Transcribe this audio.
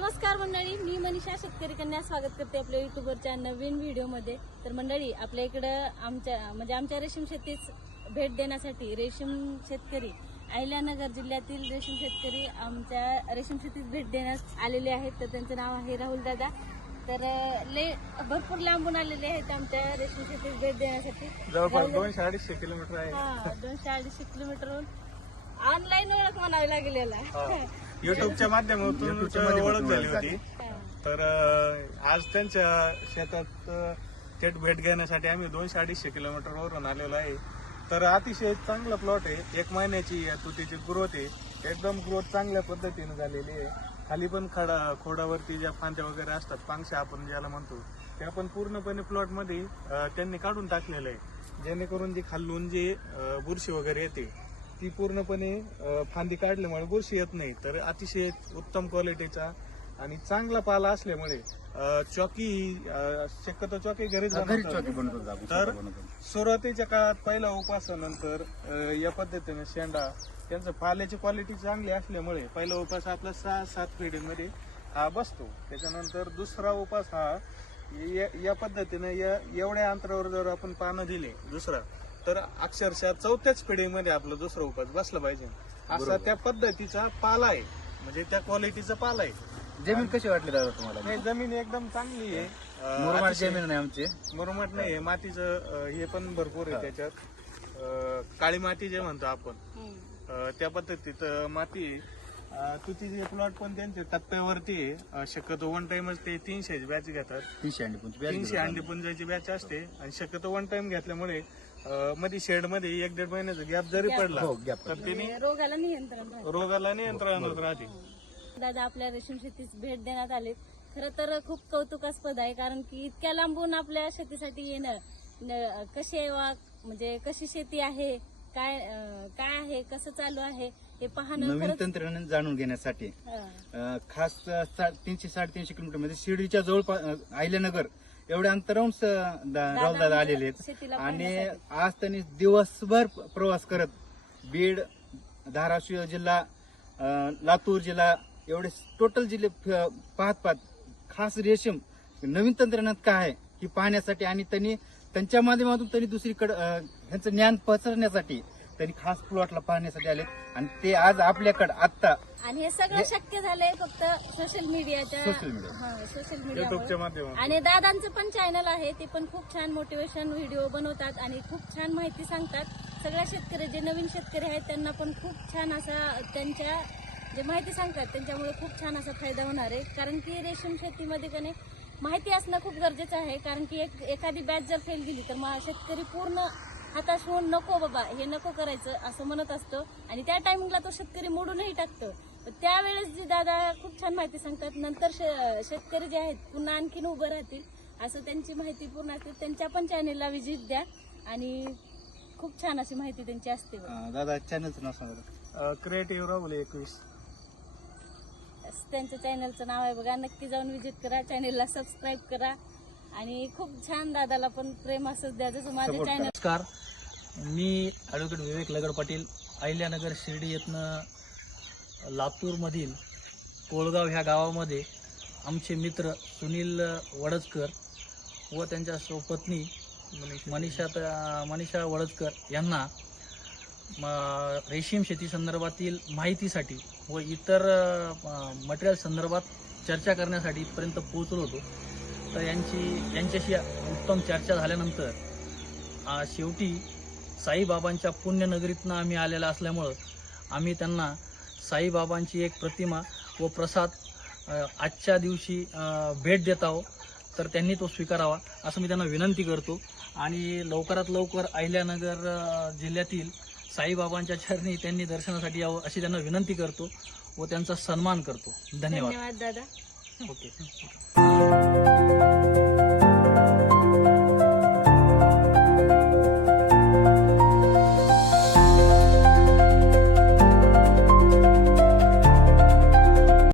नमस्कार मंडळी मी मनीषा शेतकरी कन्या. स्वागत करते आपल्या युट्यूबवरच्या नवीन व्हिडिओमध्ये. तर मंडळी आपल्या इकडं आमच्या म्हणजे आमच्या रेशीम शेतीस भेट देण्यासाठी रेशीम शेतकरी अहिल्यानगर जिल्ह्यातील रेशीम शेतकरी आमच्या रेशीम शेतीस भेट देण्यास आलेले आहेत. तर त्यांचं नाव आहे राहुल दादा. तर ले भरपूर लांबून आलेले आहेत आमच्या रेशीम शेतीस भेट देण्यासाठी. जवळपास दोनशे अडीचशे किलोमीटर आहे. हा, दोनशे अडीचशे किलोमीटरहून. ऑनलाईन ओळख म्हणावी लागेल याला. युट्यूबच्या माध्यमातून ओळख झाली होती. तर आज त्यांच्या शेतात थेट भेट घेण्यासाठी आम्ही दोनशे अडीचशे किलोमीटर वरून आलेलो आहे. तर अतिशय चांगला प्लॉट आहे. एक महिन्याची या तुतीची ग्रोथ आहे. एकदम ग्रोथ चांगल्या पद्धतीने झालेली आहे. खाली पण खडा खोडावरती ज्या फांद्या वगैरे असतात पांगशा आपण ज्याला म्हणतो त्या पण पूर्णपणे प्लॉटमध्ये अं, त्यांनी काढून टाकलेलं आहे. जेणेकरून जी खालून जी बुरशी वगैरे येते ती पूर्णपणे फांदी काढल्यामुळे बुरशी येत नाही. तर अतिशय उत्तम क्वालिटीचा आणि चांगला पाला असल्यामुळे चॉकी शक्यतो चॉकी घरीच तर. सुरुवातीच्या काळात पहिल्या उपासानंतर या पद्धतीने शेंडा त्यांचं पाल्याची क्वालिटी चांगली असल्यामुळे पहिला उपास आपला सहा सात पिढीमध्ये हा बसतो. त्याच्यानंतर दुसरा उपास हा या- या पद्धतीने या एवढ्या अंतरावर जर आपण पानं दिले दुसरा तर अक्षरशः चौथ्याच पिढीमध्ये आपला दुसरा उपास बसला पाहिजे. असा बरोबर. त्या पद्धतीचा पाला आहे. म्हणजे त्या क्वालिटीचा पाला आहे. जमीन कशी वाटली दादा तुम्हाला? नाही जमीन एकदम चांगली आहे. अं, मुरमाड अतिशय- जमीन नाही आमची. मुरमाट नाही मातीचं अं, हे पण भरपूर आहे हा. त्याच्यात. अं, काळी माती जे म्हणतो आपण. अं, त्या पद्धतीत अं, माती आहे. अं, तुतीचे प्लॉट पण त्यांचे टप्प्यावरती आहे. अं, शक्यतो वन टाइमच ते तीनशे बॅच घेतात. तीनशे अंडी तीनशे अंडी पुंजाची बॅच असते. आणि शक्यतो वन टाइम घेतल्यामुळे मध्ये शेडमध्ये एक दीड महिन्याचा गॅप जरी. पडला हो, gap तर. त्याने म्हणजे रोगाला नियंत्रण राहतं. रोगाला नियंत्रणात राहते दादा आपल्या रेशीम शेतीस भेट देण्यात आले खरं तर खूप कौतुकास्पद आहे कारण की इतक्या लांबून आपल्या शेतीसाठी येणं न- कशी वा म्हणजे कशी शेती आहे काय अं, काय आहे कसं चालू आहे हे पाहणं नवीन खरंच तंत्रज्ञान जाणून घेण्यासाठी हं. अं, खास अं, सा- तीनशे साडेतीनशे किलोमीटरमध्ये शिर्डीच्या जवळ अहिल्यानगर एवढ्या अंतरावून राहुल दादा आलेले आहेत आणि. आज त्यांनी दिवसभर प्रवास करत बीड धाराशिव जिल्हा लातूर जिल्हा एवढे टोटल जिल्हे पाहत पाहत खास रेशीम नवीन तंत्रज्ञान काय आहे ही पाहण्यासाठी आणि त्यांनी त्यांच्या माध्यमातून त्यांनी दुसरीकडे ह्यांचं ज्ञान पसरण्यासाठी त्यांनी खास प्लॉटला पाहण्यासाठी आले. आणि ते आज आपल्याकडे आत्ता आणि हे सगळं शक्य झालंय फक्त सोशल मीडियाच्या. सोशल युट्यूबच्या मीडिया माध्यमातून. आणि दादांचं पण चॅनल आहे ते पण खूप छान मोटिवेशन व्हिडिओ बनवतात आणि खूप छान माहिती सांगतात. सगळ्या शेतकरी जे नवीन शेतकरी आहेत त्यांना पण खूप छान असा त्यांच्या जे माहिती सांगतात त्यांच्यामुळे खूप छान असा फायदा होणार आहे. कारण की रेशीम शेतीमध्ये कने माहिती असणं खूप गरजेचं आहे. कारण की एक एखादी बॅच जर फेल गेली तर मग शेतकरी पूर्ण हताश होऊन नको बाबा हे नको करायचं असं म्हणत असतो. आणि त्या टायमिंगला तो शेतकरी मोडूनही टाकतो. पण त्यावेळेस जी दादा खूप छान माहिती सांगतात नंतर शेतकरी जे आहेत पुन्हा आणखीन उभं राहतील असं त्यांची माहिती पूर्ण असते. त्यांच्या पण चॅनेलला व्हिजिट द्या. आणि खूप छान अशी माहिती त्यांची असते दादा चॅनलचं नाव सांगा क्रिएटिव्ह राहुल एकवीस. त्यांच्या चॅनलचं नाव आहे बघा. नक्की जाऊन व्हिजिट करा. चॅनेलला सबस्क्राईब करा. आणि खूप छान दादाला पण प्रेम असंच द्या. जसं माझं Support चॅनल नमस्कार. मी ॲडव्होकेट विवेक लगड पाटील अहिल्यानगर शिर्डी येथनं लातूरमधील कोळगाव ह्या गावामध्ये आमचे मित्र सुनील वडजकर व त्यांच्या सौपत्नी मनीषा त- मनीषा वडजकर यांना म, रेशीम शेती संदर्भातील माहितीसाठी व इतर मटेरियल संदर्भात चर्चा करण्यासाठी इथपर्यंत पोहोचलो होतो. तर यांची यांच्याशी उत्तम चर्चा झाल्यानंतर शेवटी साईबाबांच्या पुण्यनगरीतनं आम्ही आलेला असल्यामुळं आम्ही त्यांना साईबाबांची एक प्रतिमा व प्रसाद आजच्या दिवशी भेट देत आहोत. तर त्यांनी तो स्वीकारावा असं मी त्यांना विनंती करतो. आणि लवकरात लवकर अहिल्यानगर जिल्ह्यातील साईबाबांच्या चरणी त्यांनी दर्शनासाठी यावं अशी त्यांना विनंती करतो व त्यांचा सन्मान करतो. धन्यवाद. धन्यवाद दादा. OK